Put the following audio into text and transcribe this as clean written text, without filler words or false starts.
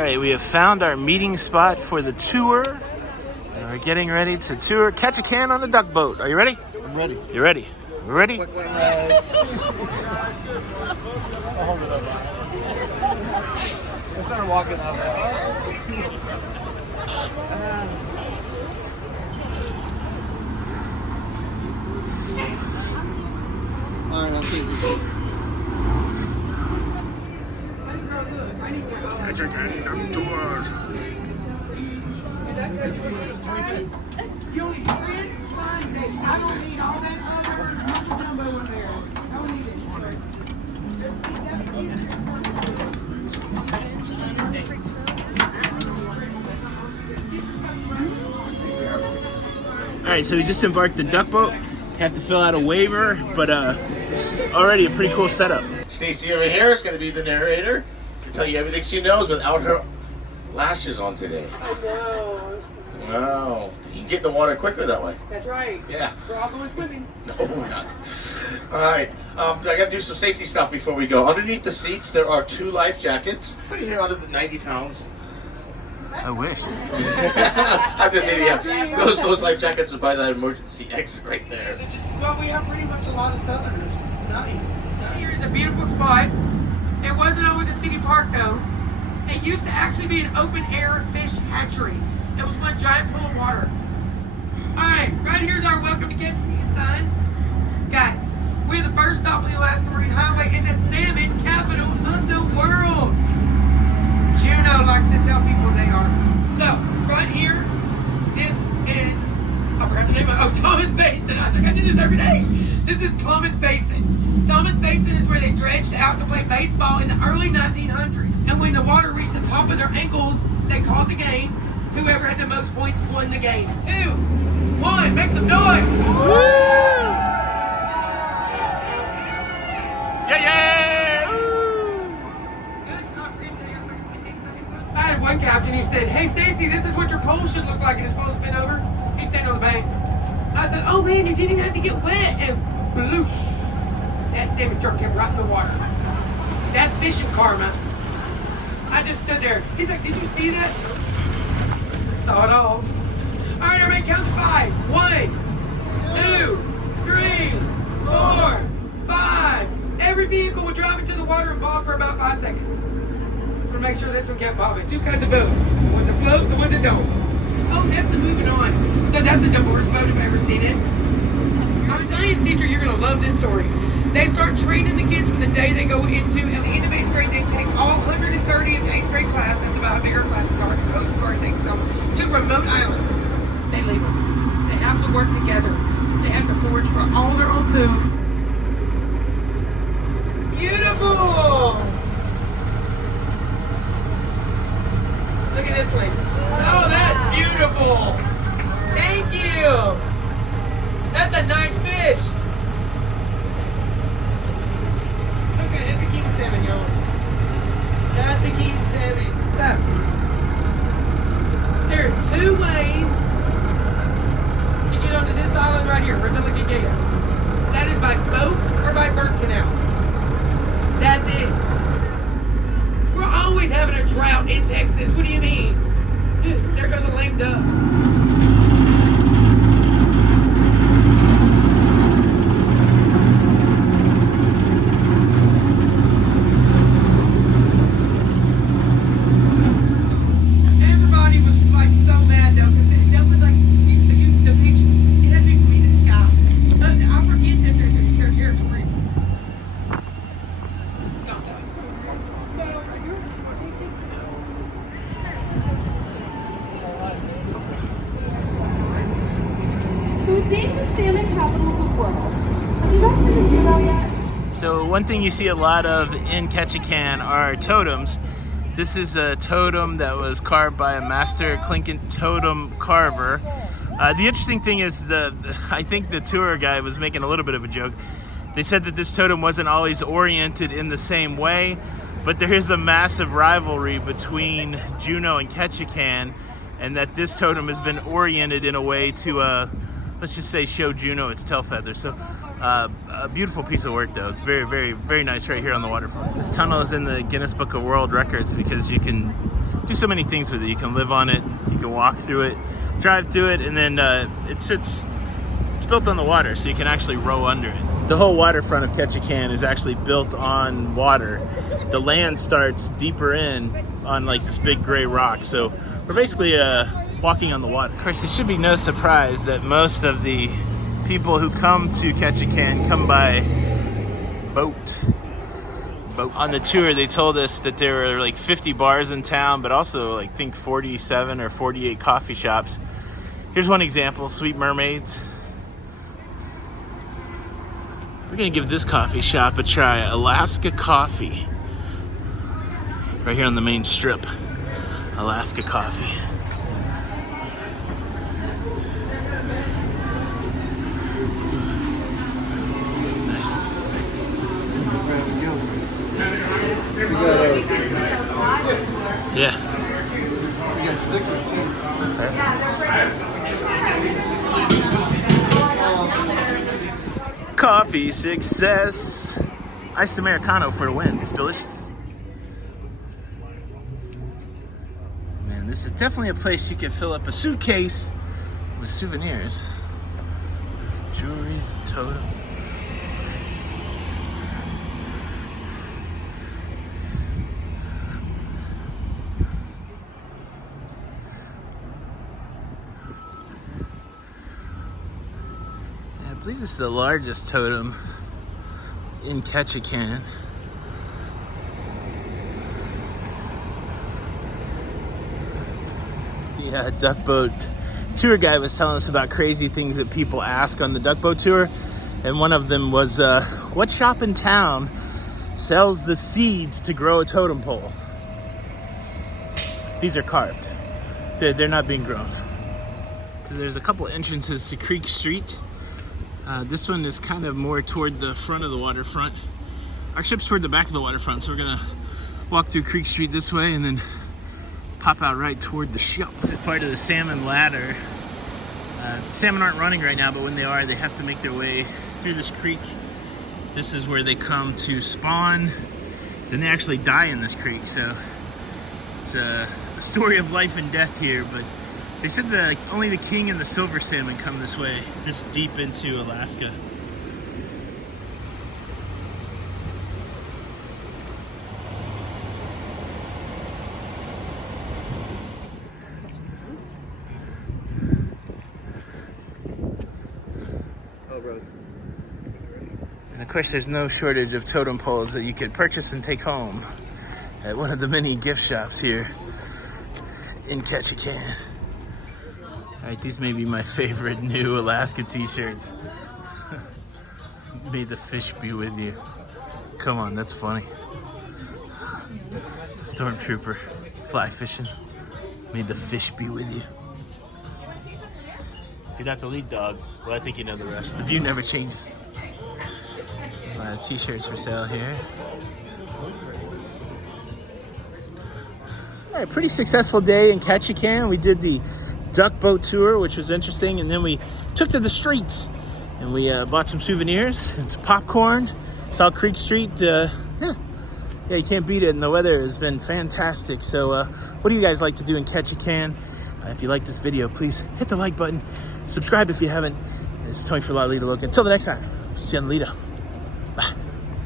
All right, we have found our meeting spot for the tour. We're getting ready to tour Ketchikan on the duck boat. Are you ready? I'm ready. You ready? We're ready? Quick one, I'll hold it up. I started walking out there. All right, I'll see you. Ketchikan tours. You only three fine days. I don't need all that other jumbo in there. I don't need it. All right, so we just embarked the duck boat. Have to fill out a waiver, but already a pretty cool setup. Stacy over here is going to be the narrator to tell you everything she knows without her lashes on today. I know. Wow. You can get in the water quicker that way. That's right. Yeah. We're all going swimming. No, we're not. All right. I got to do some safety stuff before we go. Underneath the seats, there are 2 life jackets. Pretty here under the 90 pounds. I wish. I'm just saying, yeah. Those life jackets are by that emergency exit right there. Well, we have pretty much a lot of Southerners. Nice. Here's a beautiful spot. It wasn't always a city park, though. It used to actually be an open-air fish hatchery. It was one giant pool of water. Alright, right here's our welcome to Ketchikan sign. Guys, we're the first stop on the Alaska Marine Highway in the salmon capital of the world. Juneau likes to tell people they are. So, right here, this is, I forgot the name of it. Oh, Thomas Basin. I think I do this every day. This is Thomas Basin. Thomas Basin is where they dredged out to play baseball in the early 1900s. And when the water reached the top of their ankles, they called the game. Whoever had the most points won the game. 2, 1, make some noise! Woo! Yeah! Good job, friends. I had one captain, he said, "Hey Stacy, this is what your pole should look like," and his pole's bent over. He's standing on the bank. I said, "Oh man, you didn't even have to get wet," and bloosh. That salmon jerked him right in the water. That's fishing karma. I just stood there. He's like, "Did you see that?" Saw it all. Alright, everybody count to 5. 1, 2, 3, 4, 5. Every vehicle will drive into the water and bob for about 5 seconds. So make sure this one kept bobbing. 2 kinds of boats. The ones that float, the ones that don't. Oh, that's the moving on. So that's a divorce boat if I've ever seen it. Our science teacher, you're going to love this story. They start training the kids from the day they go into, at the end of 8th grade, they take all 130 of the 8th grade class. That's about how big our classes are. The Coast Guard takes them to remote islands. They leave them. They have to work together. They have to forage for all their own food. Beautiful! Look at this one. Oh, that's beautiful! Thank you! That's a nice fish! Look at it, it's a king salmon, y'all. That's a king salmon. So, there's 2 ways to get onto this island right here, Reveille Gate. That is by boat or by birth canal. That's it. We're always having a drought in Texas. What do you mean? There goes a lame duck. Everybody was like so mad though, because that was like the picture. It had to be from me to the sky. I forget that their territory. Don't touch. So we've been the salmon capital of the world. Have you guys been to Juneau yet? So one thing you see a lot of in Ketchikan are totems. This is a totem that was carved by a master Tlingit totem carver. The interesting thing is, I think the tour guide was making a little bit of a joke. They said that this totem wasn't always oriented in the same way, but there is a massive rivalry between Juneau and Ketchikan, and that this totem has been oriented in a way to, let's just say, show Juneau its tail feathers. So a beautiful piece of work, though. It's very, very, very nice right here on the waterfront. This tunnel is in the Guinness Book of World Records because you can do so many things with it. You can live on it, you can walk through it, drive through it, and then it's built on the water, so you can actually row under it. The whole waterfront of Ketchikan is actually built on water. The land starts deeper in on like this big gray rock, so we're basically walking on the water. Of course, it should be no surprise that most of the people who come to Ketchikan come by boat. On the tour, they told us that there were like 50 bars in town, but also like, I think 47 or 48 coffee shops. Here's one example, Sweet Mermaids. We're gonna give this coffee shop a try, Alaska Coffee. Right here on the main strip, Alaska Coffee. Nice. Yeah. You got stickers too. Coffee success. Iced Americano for a win. It's delicious. Man, this is definitely a place you can fill up a suitcase with souvenirs. Jewelries, totems. I believe this is the largest totem in Ketchikan. The duck boat tour guide was telling us about crazy things that people ask on the duck boat tour, and one of them was, what shop in town sells the seeds to grow a totem pole? These are carved. They're not being grown. So there's a couple entrances to Creek Street. This one is kind of more toward the front of the waterfront. Our ship's toward the back of the waterfront, so we're gonna walk through Creek Street this way and then pop out right toward the ship. This is part of the salmon ladder. Salmon aren't running right now, but when they are, they have to make their way through this creek. This is where they come to spawn. Then they actually die in this creek, so it's a story of life and death here, but they said that only the king and the silver salmon come this way, this deep into Alaska. Oh, brother. And of course, there's no shortage of totem poles that you could purchase and take home at one of the many gift shops here in Ketchikan. All right, these may be my favorite new Alaska t-shirts. May the fish be with you. Come on, that's funny. Stormtrooper, fly fishing. May the fish be with you. If you're not the lead dog, well, I think you know the rest. The view never changes. A lot of t-shirts for sale here. All right, pretty successful day in Ketchikan. We did the duck boat tour, which was interesting, and then we took to the streets and we bought some souvenirs and some popcorn. Saw Creek Street. Yeah, you can't beat it, and the weather has been fantastic. So what do you guys like to do in Ketchikan? If you like this video, please hit the like button, subscribe if you haven't. It's Tony for La Lido Look. Until the next time, see you on the Lido.